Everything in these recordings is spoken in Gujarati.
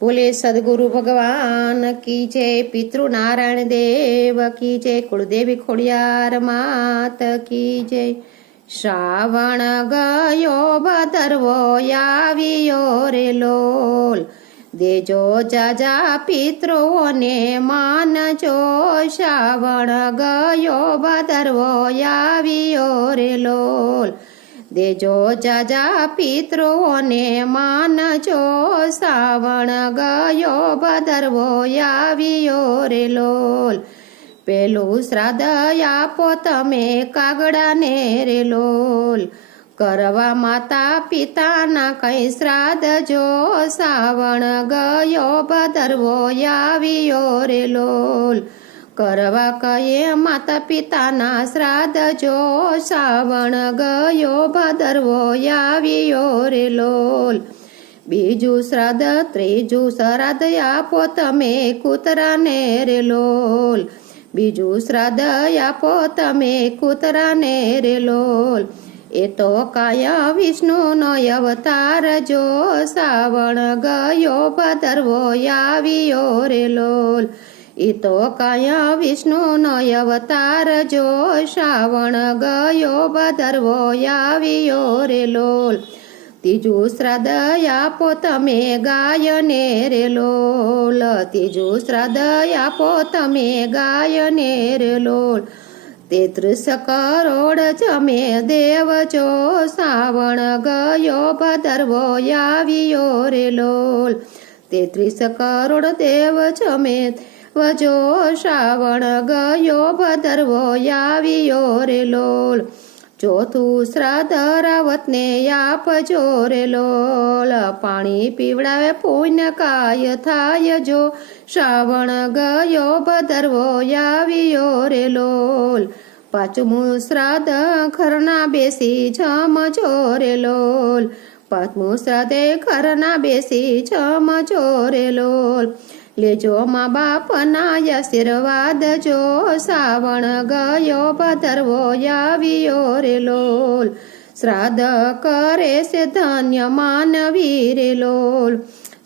બોલે, સદગુરુ ભગવાન કી જય? પિતૃ નારાયણ દેવ કી જય? કુળદેવી ખોડિયાર માત કી જય? શ્રાવણ ગયો, ભદરવો આવ્યો રે લોલ. દેજો જાજા પિતૃઓને માનજો. શ્રાવણ ગયો, ભદરવો આવ્યો રે લોલ. દેજો જાજા પિતૃઓને માનજો શ્રાવણ ગયો ભદરવો આવ્યો રે લોલ. પેલું શ્રાદ્ધ આપો તમે કાગડાને રે લોલ. કરવા માતા પિતાના કઈ શ્રાદ્ધ જો શ્રાવણ ગયો ભદરવો આવ્યો રે લોલ. કરવા કહે માતા પિતાના શ્રાદ્ધ જો શ્રાવણ ગયો, ભદરવો આવ્યો રે લોલ. બીજું શ્રાદ્ધ, ત્રીજું શ્રાદ્ધ આપો તમે કૂતરાને રે લોલ. બીજું શ્રાદ્ધ આપો તમે કૂતરાને રે લોલ. એ તો કાયા વિષ્ણુનો અવતાર જો શ્રાવણ ગયો, ભદરવો આવ્યો રે લોલ. એ તો કાયા વિષ્ણુનો અવતાર જો શ્રાવણ ગયો, ભદરવો આવ્યો રે લોલ. ત્રીજું શ્રાદ્ધ આપો તમે ગાયને રે લોલ. ત્રીજું શ્રાદ્ધ આપો તમે ગાયને રે લોલ. તેત્રીસ કરોડ જમે દેવ જો શ્રાવણ ગયો, ભદરવો આવ્યો રે લોલ. તેત્રીસ કરોડ દેવ જમે વજો શ્રાવણ ગયો, ભદરવો આવ્યો રે લોલ. ચોથું શ્રાદ્ધ રાવતને આપજો રે લોલ. પાણી પીવડાવે પુણ્ય કાય થાય જો. શ્રાવણ ગયો, ભદરવો આવ્યો રે લોલ. પાંચમું શ્રાદ્ધ ખરના બેસી જમજો રે લોલ. પાંચમું શ્રાદ્ધે ખરના બેસી જમજો રે લોલ. લેજો મા બાપના આશીર્વાદ જો શ્રાવણ ગયો ભદરવો આવ્યો રે લોલ. શ્રાદ્ધ કરે છે ધન્ય માનવી રે લોલ.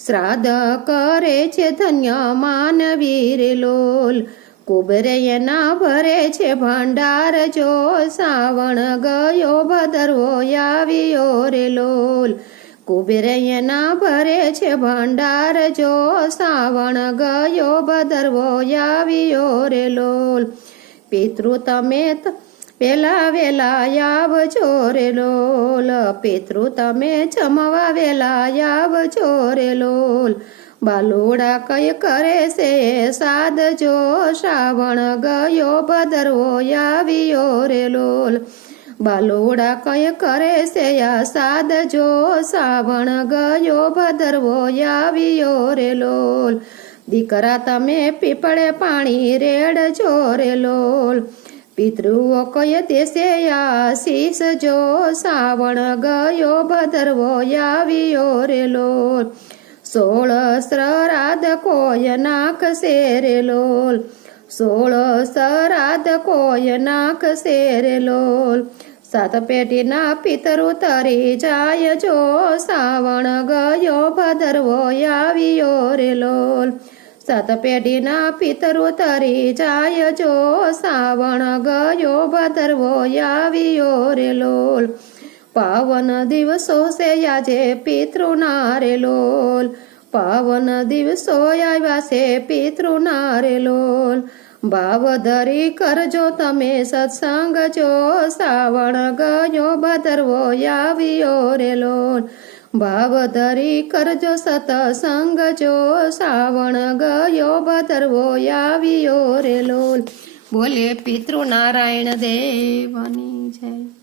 શ્રાદ્ધ કરે છે ધન્ય માનવી રે લોલ. કુબરે એના ભરે છે ભંડાર, જો શ્રાવણ ગયો ભદરવો આવ્યો રે લોલ. કુબેરે એના ભરે છે ભંડાર, જો શ્રાવણ ગયો ભદરવો આવ્યો રે લોલ. પિતૃ તમે પેલા વેલા આવજો રે લોલ. પિતૃ તમે જમવા વેલા આવજો રે લોલ. બાલુડા કઈ કરે છે સાદ જો શ્રાવણ ગયો ભદરવો આવ્યો રે લોલ. બાલોડા કય કરે છે યા સાદ? જો સાવણ ગયો, ભદરવો આવ્યો રે લોલ. દીકરા, તમે પીપળે પાણી રેડજો રે લોલ. પિતૃઓ કય દેશે આશીષ જો સાવણ ગયો, ભદરવો આવ્યો રે લોલ. સોળ શ્રાદ્ધ કોય નાખશે રે લોલ. સોળ શ્રાદ્ધ કોય નાખશે શેર લોલ. સાત પેટીના પિતરુ તરી જાય જો સાવણ ગયો ભદરવો આવ્યો રે લોલ. સાત પેઢીના પિતરુ તરી જાય જો સાવણ ગયો ભદરવો આવ્યો રે લોલ. પાવન દિવસો સે આજે પિતૃના રે લોલ. પાવન દિવસો આવ્યા છે પિતૃના રે લોલ ભાવ ધરી કરજો તમે સત્સંગ જો, શ્રાવણ ગયો ભદરવો આવ્યો રે લોલ. ભાવ ધરી કરજો સતસંગ જો, શ્રાવણ ગયો ભદરવો આવ્યો રે લોલ. બોલે પિતૃ નારાયણ દેવની જય.